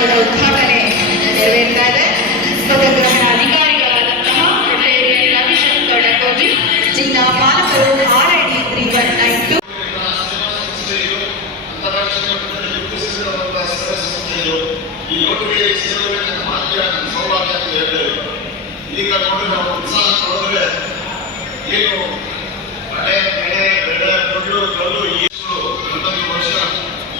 ಕಾರ್ಯಕ್ರಮದ ಉದ್ಘಾಟನೆ ನೆರವೇರ್ತಾ ಇದೆ. ಪದಗ್ರಹಣ ಅಧಿಕಾರಿಗಳಾದಂತಹ ರವಿಶಂಕರ್ ಡಕೋಜಿ, ಜಿಲ್ಲಾ ಪಾಲಕರು RID 3192. ಈಗ ನೋಡಿ ನಾವು ಉತ್ಸಾಹ ನೋಡಿದ್ರೆ ಏನು ಹಳೆ ಬೆಳೆ ಕೊಂಡ್ಲು ಈಗಲೂ 11 ವರ್ಷ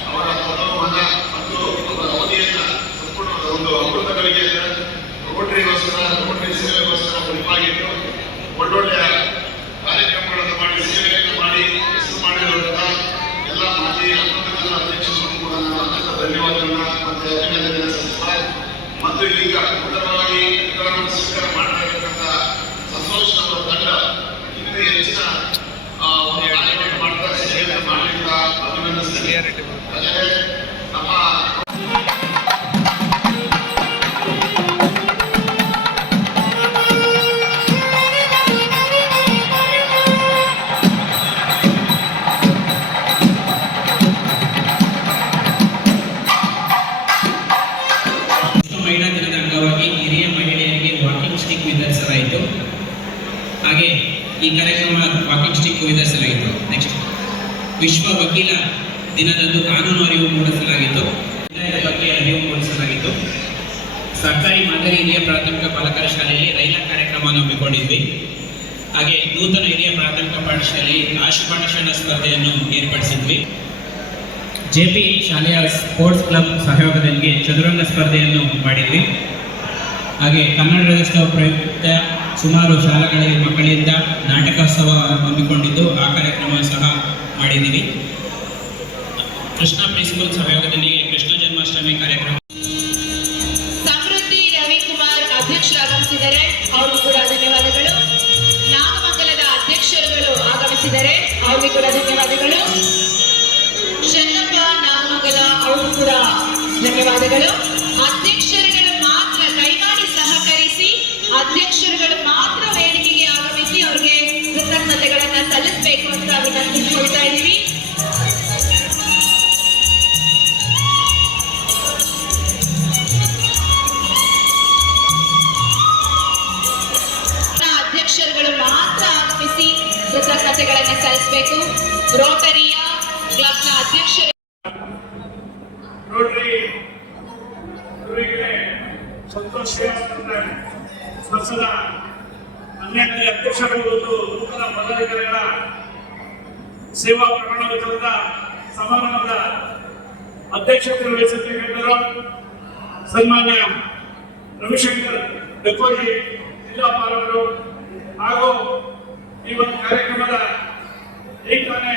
ಅವರ ಮೊದಲು ಮನ ಮತ್ತು ಅವರ ಅವಧಿಯನ್ನು ಸಂಪೂರ್ಣ ಒಂದು ಅಮೃತ ಗಳಿಗೆಯನ್ನು ರೋಟರಿ ಸೇವೆಗೋಸ್ಕರ ಮುಡಿಪಾಗಿಟ್ಟು ಒಳ್ಳೊಳ್ಳೆಯ ಕಾರ್ಯಕ್ರಮಗಳನ್ನು ಮಾಡಿ ಸೇವೆಯನ್ನು ಮಾಡಿ ಹೆಸರು ಮಾಡಿರುವಂತಹ ಎಲ್ಲ ಮಾಜಿ ಅಮೃತ ಅಧ್ಯಕ್ಷರು ಕೂಡ ನಾನು ಅತ್ಯಂತ ಧನ್ಯವಾದಗಳನ್ನ ಮತ್ತೆ ಅಭಿನಂದನೆ ಸಲ್ಲಿಸುತ್ತಾರೆ. ಮತ್ತು ಈಗ ನೂತನವಾಗಿ ಅಧಿಕಾರವನ್ನು ಸ್ವೀಕಾರ ಮಾಡ್ತಾ ಇರತಕ್ಕಂಥ ಸಂತೋಷ್ ಅವರ ತಂಡ ಇನ್ನೂ ಹೆಚ್ಚಿನ ಒಂದು ಕಾರ್ಯವನ್ನು ಮಾಡ್ತಾ ಸೇವೆ ಮಾಡಲಿಕ್ಕೆ ಅಭಿನಂದಿಸ್ತೇನೆ. ಹಾಗೆ ನಮ್ಮ ಮಹಿಳಾ ದಿನದ ಅಂಗವಾಗಿ ಹಿರಿಯ ಮಹಿಳೆಯರಿಗೆ ವಾಕಿಂಗ್ ಸ್ಟಿಕ್ ವಿತರಿಸಲಾಯಿತು. ಹಾಗೆ ಈ ಕಾರ್ಯಕ್ರಮ ವಾಕಿಂಗ್ ಸ್ಟಿಕ್ ವಿತರಿಸಲಾಯಿತು. ನೆಕ್ಸ್ಟ್, ವಿಶ್ವ ವಕೀಲ ದಿನದಂದು ಕಾನೂನು ಅರಿವು ಮೂಡಿಸಲಾಗಿತ್ತು. ಇದರ ಬಗ್ಗೆ ಅರಿವು ಮೂಡಿಸಲಾಗಿತ್ತು. ಸರ್ಕಾರಿ ಮಾದರಿ ಹಿರಿಯ ಪ್ರಾಥಮಿಕ ಬಾಲಕರ ಶಾಲೆಯಲ್ಲಿ ರೈಲ ಕಾರ್ಯಕ್ರಮವನ್ನು ಹಮ್ಮಿಕೊಂಡಿದ್ವಿ. ಹಾಗೆ ನೂತನ ಹಿರಿಯ ಪ್ರಾಥಮಿಕ ಪಾಠಶಾಲೆಯಲ್ಲಿ ಆಶುಭಾಷಣ ಸ್ಪರ್ಧೆಯನ್ನು ಏರ್ಪಡಿಸಿದ್ವಿ. JP ಶಾಲೆಯ ಸ್ಪೋರ್ಟ್ಸ್ ಕ್ಲಬ್ ಸಹಯೋಗದಲ್ಲಿ ಚದುರಂಗ ಸ್ಪರ್ಧೆಯನ್ನು ಮಾಡಿದ್ವಿ. ಹಾಗೆ ಕನ್ನಡ ರಾಜ್ಯೋತ್ಸವ ಪ್ರಯುಕ್ತ ಸುಮಾರು ಶಾಲೆಗಳಲ್ಲಿ ಮಕ್ಕಳಿಂದ ನಾಟಕೋತ್ಸವ ಹಮ್ಮಿಕೊಂಡಿದ್ದು ಆ ಕಾರ್ಯಕ್ರಮ ಸಹ ಮಾಡಿದ್ದೀವಿ. ಕೃಷ್ಣ ಪ್ರಿಸ್ಕೂಲ್ ಸಹಯೋಗದಲ್ಲಿ ಕೃಷ್ಣ ಜನ್ಮಾಷ್ಟಮಿ ಕಾರ್ಯಕ್ರಮ. ಸಮೃದ್ಧಿ ರವಿಕುಮಾರ್ ಅಧ್ಯಕ್ಷರು ಆಗಮಿಸಿದ್ದಾರೆ, ಅವ್ರಿಗೂ ಕೂಡ ಧನ್ಯವಾದಗಳು. ನಾಗಮಂಗಲದ ಅಧ್ಯಕ್ಷರುಗಳು ಆಗಮಿಸಿದ್ದಾರೆ, ಅವ್ರಿಗೂ ಕೂಡ ಧನ್ಯವಾದಗಳು. ಚನ್ನಪ್ಪ ನಾಗಮಂಗಲ, ಅವ್ರಿಗೂ ಕೂಡ ಧನ್ಯವಾದಗಳು. ಅಧ್ಯಕ್ಷರುಗಳು ಮಾತ್ರ ಕೈಮಾಡಿ ಸಹಕರಿಸಿ, ಅಧ್ಯಕ್ಷರುಗಳು ಮಾತ್ರ ವೇದಿಕೆಗೆ ಆಗಮಿಸಿ ಅವರಿಗೆ ಕೃತಜ್ಞತೆಗಳನ್ನ ಸಲ್ಲಿಸಬೇಕು ಅಂತ ವಿನಂತಿಸಿಕೊಳ್ತಾ ಇದ್ದೀವಿ. ಅಧ್ಯಕ್ಷರುಗಳು ಮಾತ್ರ ಆಗಮಿಸಿ ಕೃತಜ್ಞತೆಗಳನ್ನ ಸಲ್ಲಿಸಬೇಕು. ರೋಟರಿಯ ಕ್ಲಬ್ನ ಅಧ್ಯಕ್ಷರು ಸಂತೋಷ್ ಸಂಸದ 12ನೇ ಅಧ್ಯಕ್ಷರು ನೂತನ ಪದಾಧಿಕಾರಿಗಳ ಸೇವಾ ಪ್ರಮಾಣ ವಚನದ ಸಮಾರಂಭದ ಅಧ್ಯಕ್ಷತೆ ವಹಿಸಬೇಕಾದರು ಸನ್ಮಾನ್ಯ ರವಿಶಂಕರ್ ಡಕೋಜಿ ಜಿಲ್ಲಾ ಪಾಲಕರು ಹಾಗೂ ಈ ಒಂದು ಕಾರ್ಯಕ್ರಮದ ಈಗ ತಾನೇ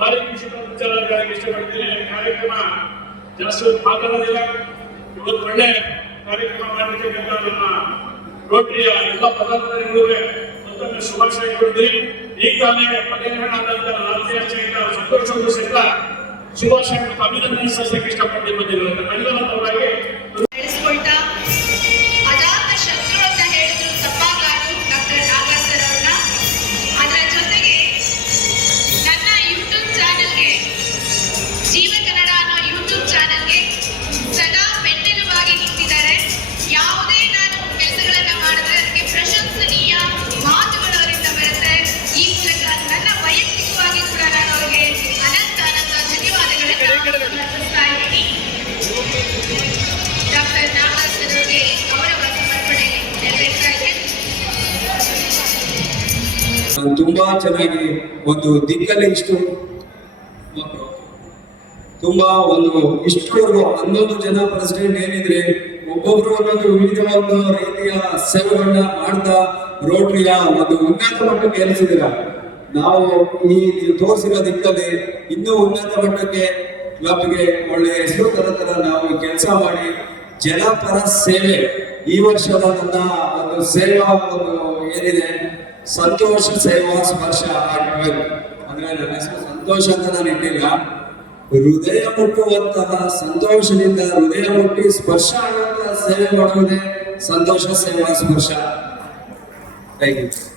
ಭಾರಿ ವಿಚಾರ ಇಷ್ಟಪಡ್ತೀನಿ. ಕಾರ್ಯಕ್ರಮ ಜಾಸ್ತಿ ಮಾತಾಡೋದಿಲ್ಲ. ಇವತ್ತು ಒಳ್ಳೆ ಕಾರ್ಯಕ್ರಮ ಮಾಡಲಿಕ್ಕೆ ನಮ್ಮ ರೋಟರಿಯ ಎಲ್ಲ ಪದಾಧಿಕಾರಿಗಳಿಗೆ ಮತ್ತೊಮ್ಮೆ ಶುಭಾಶಯ ಕೊಡ್ತೀವಿ. ಈಗ ತಾನೇ ಪದಗ್ರಹಣಾದ ಸಂತೋಷವನ್ನು ಸಹಿತ ಶುಭಾಶಯ ಮತ್ತು ಅಭಿನಂದನೆ ಸಲ್ಲಿಸಕ್ಕೆ ಇಷ್ಟಪಡ್ತೀನಿ. ಬಂದಿರುವಂತ ಧನ್ಯವಾದವಾಗಿ ನಡೆಸಿಕೊಳ್ತಾ ಅಜಾತ ಶತ್ರು ಅಂತ ಹೇಳಿದ್ರು ತಪ್ಪಾಗಲಾರದು ಡಾಕ್ಟರ್ ನಾಗರಾಜ್ ಸರ್ ಅವ್ರನ್ನ. ಅದರ ಜೊತೆಗೆ ನನ್ನ ಯೂಟ್ಯೂಬ್ ಚಾನೆಲ್ಗೆ, ಜೀವ ಕನ್ನಡ ಅನ್ನೋ ಯೂಟ್ಯೂಬ್ ಚಾನೆಲ್ಗೆ ಸದಾ ಬೆನ್ನೆಲುಬಾಗಿ ನಿಂತಿದ್ದಾರೆ. ಯಾವುದೇ ನಾನು ಕೆಲಸಗಳನ್ನ ಮಾಡಿದ್ರೆ ಅದಕ್ಕೆ ಪ್ರಶಂಸನೀಯ ಮಾತುಗಳು ಅವರಿಂದ ಬರುತ್ತೆ. ಈ ಮೂಲಕ ನನ್ನ ವೈಯಕ್ತಿಕವಾಗಿ ಕೂಡ ನಾನು ಅವರಿಗೆ ಅನಂತ ಧನ್ಯವಾದಗಳನ್ನು ಅರ್ಪಿಸ್ತಾ ಇದ್ದೀನಿ. ಡಾಕ್ಟರ್ ನಾಗರಾಜ್ ಸರ್ ಅವರಿಗೆ ಗೌರವ ಸಮರ್ಪಣೆ ನೆರವೇರ್ತಾ ಇದೆ. ತುಂಬಾ ಚೆನ್ನಾಗಿ ಒಂದು ದಿಕ್ಕಲ್ಲಿ ಇಷ್ಟು ತುಂಬಾ ಒಂದು ಇಷ್ಟುವರೆಗೂ 11 ಜನ ಪ್ರೆಸಿಡೆಂಟ್ ಏನಿದ್ರೆ ಒಬ್ಬೊಬ್ರು ಒಂದೊಂದು ವಿವಿಧ ಒಂದು ರೀತಿಯ ಸೇವೆಗಳನ್ನ ಮಾಡ್ತಾ ರೋಟರಿಯ ಒಂದು ಉನ್ನತ ಮಟ್ಟಕ್ಕೆ ಏರಿಸಿದಿರ. ನಾವು ಈ ತೋರಿಸಿರೋ ದಿಕ್ಕಲ್ಲಿ ಇನ್ನೂ ಉನ್ನತ ಮಟ್ಟಕ್ಕೆ ಕ್ಲಬ್ಗೆ ಒಳ್ಳೆ ಹೆಸರು ತರ ನಾವು ಕೆಲಸ ಮಾಡಿ ಜನಪರ ಸೇವೆ. ಈ ವರ್ಷದ ನನ್ನ ಒಂದು ಸೇವಾ ಒಂದು ಏನಿದೆ ಸಂತೋಷ ಸೇವಾ ಸ್ಪರ್ಶ ಅಂದ್ರೆ ನನ್ನ ಹೆಸರು ಸಂತೋಷ ಅಂತ ನಾನು ಇಟ್ಟಿಲ್ಲ. ಹೃದಯ ಮುಟ್ಟುವಂತಹ ಸಂತೋಷದಿಂದ ಹೃದಯ ಮುಟ್ಟಿ ಸ್ಪರ್ಶ ಆಗುವಂತಹ ಸೇವೆ ಮಾಡುವುದೇ ಸಂತೋಷ ಸೇವಾ ಸ್ಪರ್ಶ. Thank you.